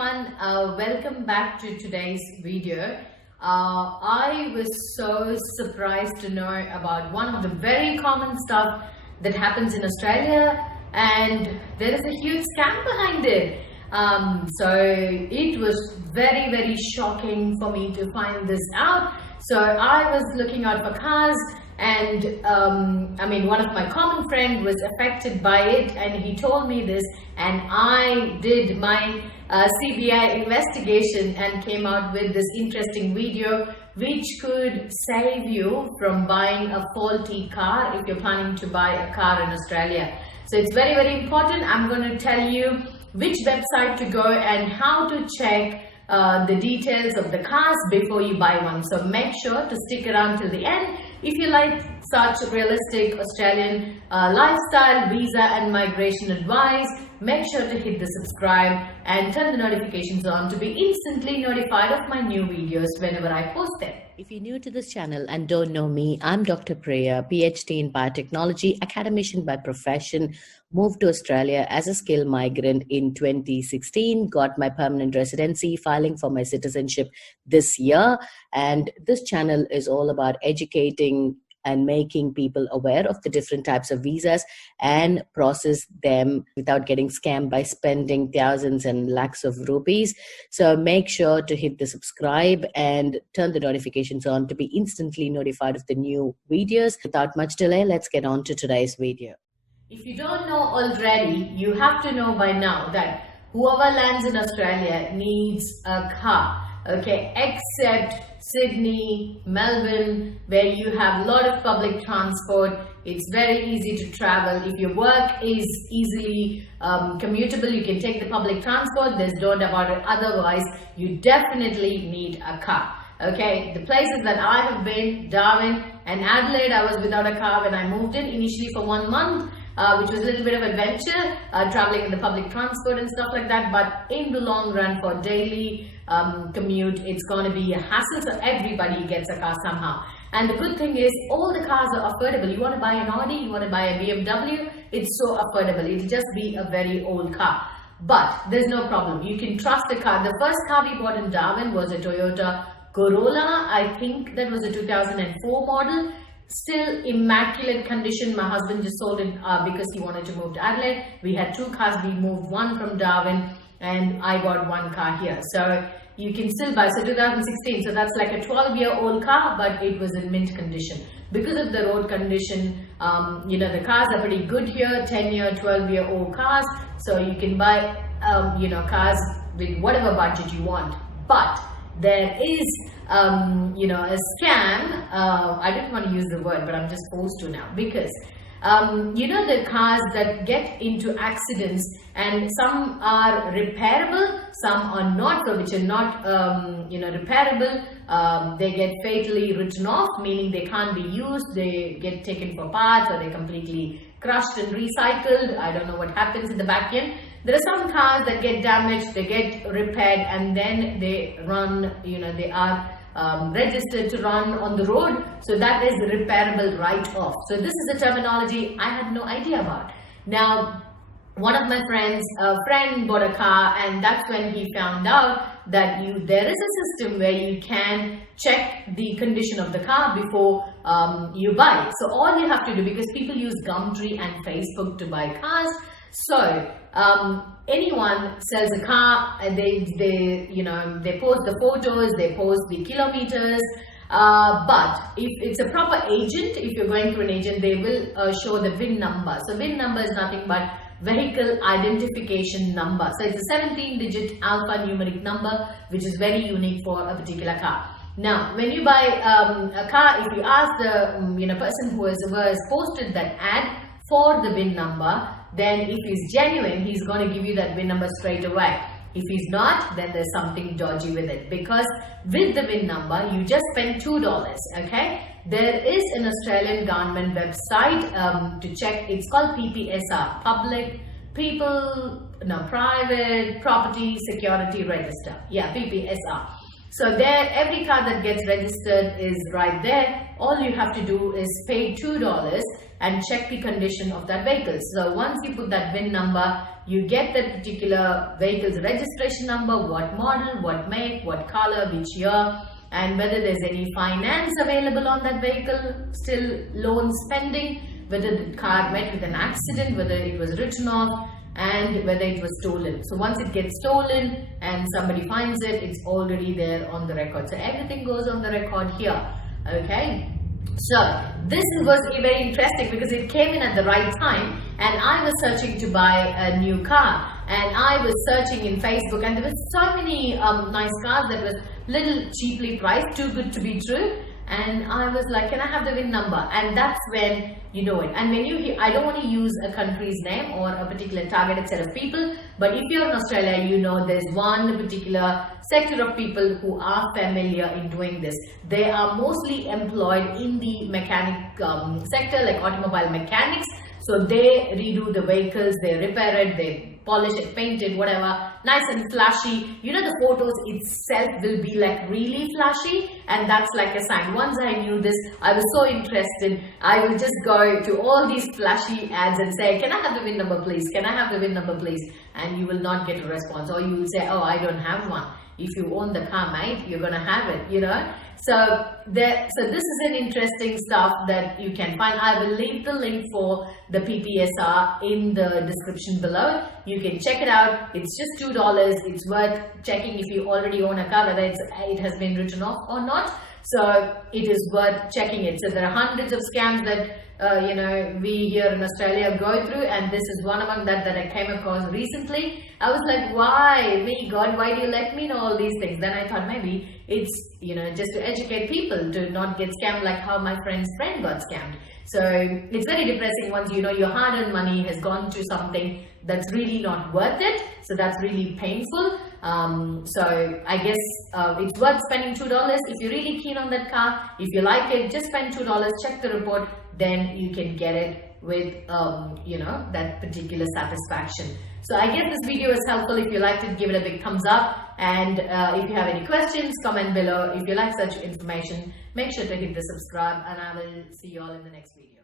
everyone, welcome back to today's video. I was so surprised to know about one of the very common stuff that happens in Australia, and there is a huge scam behind it. So it was very shocking for me to find this out. So I was looking out for cars, and one of my common friend was affected by it, and he told me this, and I did my CBI investigation and came out with this interesting video which could save you from buying a faulty car if you're planning to buy a car in Australia. So it's very important. I'm going to tell you which website to go and how to check the details of the cars before you buy one. So make sure to stick around till the end. If you like such realistic Australian lifestyle, visa and migration advice, make sure to hit the subscribe and turn the notifications on to be instantly notified of my new videos whenever I post them. If you're new to this channel and don't know me, I'm Dr. Priya, PhD in biotechnology, academician by profession, moved to Australia as a skilled migrant in 2016, got my permanent residency, filing for my citizenship this year. And this channel is all about educating and making people aware of the different types of visas and process them without getting scammed by spending thousands and lakhs of rupees. So make sure to hit the subscribe and turn the notifications on to be instantly notified of the new videos. Without much delay, let's get on to today's video. If you don't know already, you have to know by now that whoever lands in Australia needs a car. Okay, except Sydney, Melbourne, where you have a lot of public transport. It's very easy to travel. If your work is easily commutable, you can take the public transport. There's no doubt about it. Otherwise, you definitely need a car. Okay, the places that I have been, Darwin and Adelaide, I was without a car when I moved in initially for 1 month. Which was a little bit of adventure, traveling in the public transport and stuff like that. But in the long run, for daily commute, it's going to be a hassle. So everybody gets a car somehow. And the good thing is, all the cars are affordable. You want to buy an Audi, you want to buy a BMW, it's so affordable. It'll just be a very old car. But there's no problem. You can trust the car. The first car we bought in Darwin was a Toyota Corolla. I think that was a 2004 model. Still immaculate condition. My husband just sold it because he wanted to move to Adelaide. We had 2 cars. We moved one from Darwin and I got 1 car here. So you can still buy. So 2016. So that's like a 12-year-old car, but it was in mint condition. Because of the road condition, the cars are pretty good here. 10-year, 12-year-old cars. So you can buy, cars with whatever budget you want. But there is a scam. I don't want to use the word, but I'm just forced to now, because the cars that get into accidents, and some are repairable, some are not, so which are not repairable, they get fatally written off, meaning they can't be used, they get taken for parts, or they're completely crushed and recycled. I don't know what happens in the back end. There are some cars that get damaged, they get repaired, and then they run, they are registered to run on the road. So that is repairable write-off. So this is a terminology I had no idea about. Now, one of my friends, a friend bought a car, and that's when he found out that there is a system where you can check the condition of the car before you buy it. So all you have to do, because people use Gumtree and Facebook to buy cars, so anyone sells a car, they post the photos, they post the kilometers, but if it's a proper agent, if you're going through an agent, they will show the VIN number. So VIN number is nothing but vehicle identification number. So it's a 17-digit alphanumeric number, which is very unique for a particular car. Now, when you buy a car, if you ask the person who has posted that ad for the VIN number, then if he's genuine, he's going to give you that VIN number straight away. If he's not, then there's something dodgy with it, because with the VIN number, you just spend $2, okay? There is an Australian government website to check. It's called PPSR, Private Property Security Register. Yeah, PPSR. So there, every car that gets registered is right there. All you have to do is pay $2 and check the condition of that vehicle. So once you put that VIN number, you get that particular vehicle's registration number, what model, what make, what color, which year, and whether there's any finance available on that vehicle, still loans pending, whether the car met with an accident, whether it was written off, and whether it was stolen. So once it gets stolen and somebody finds it, it's already there on the record. So everything goes on the record here. Okay. So this was very interesting because it came in at the right time, and I was searching to buy a new car, and I was searching in Facebook, and there were so many nice cars that was little cheaply priced, too good to be true. And I was like, can I have the VIN number? And that's when you know it. And when you hear, I don't want to use a country's name or a particular targeted set of people, but if you're in Australia, you know there's one particular sector of people who are familiar in doing this. They are mostly employed in the mechanic sector, like automobile mechanics. So they redo the vehicles, they repair it, they polish it, paint it, whatever, nice and flashy. You know, the photos itself will be like really flashy, and that's like a sign. Once I knew this, I was so interested. I will just go to all these flashy ads and say, can I have the VIN number please? Can I have the VIN number please? And you will not get a response, or you will say, oh, I don't have one. If you own the car, mate, you're gonna have it, you know. So this is an interesting stuff that you can find. I will leave the link for the PPSR in the description below. You can check it out. It's just $2. It's worth checking if you already own a car, whether it has been written off or not. So it is worth checking it. So there are hundreds of scams that you know, we here in Australia go through, and this is one among that I came across recently. I was like, why me, God, why do you let me know all these things? Then I thought maybe it's, you know, just to educate people to not get scammed like how my friend's friend got scammed. So it's very depressing once you know your hard-earned money has gone to something that's really not worth it. So that's really painful. So I guess it's worth spending $2 if you're really keen on that car. If you like it, just spend $2, check the report, then you can get it with you know, that particular satisfaction. So I guess this video is helpful. If you liked it, give it a big thumbs up, and if you have any questions, comment below. If you like such information, make sure to hit the subscribe, and I will see you all in the next video.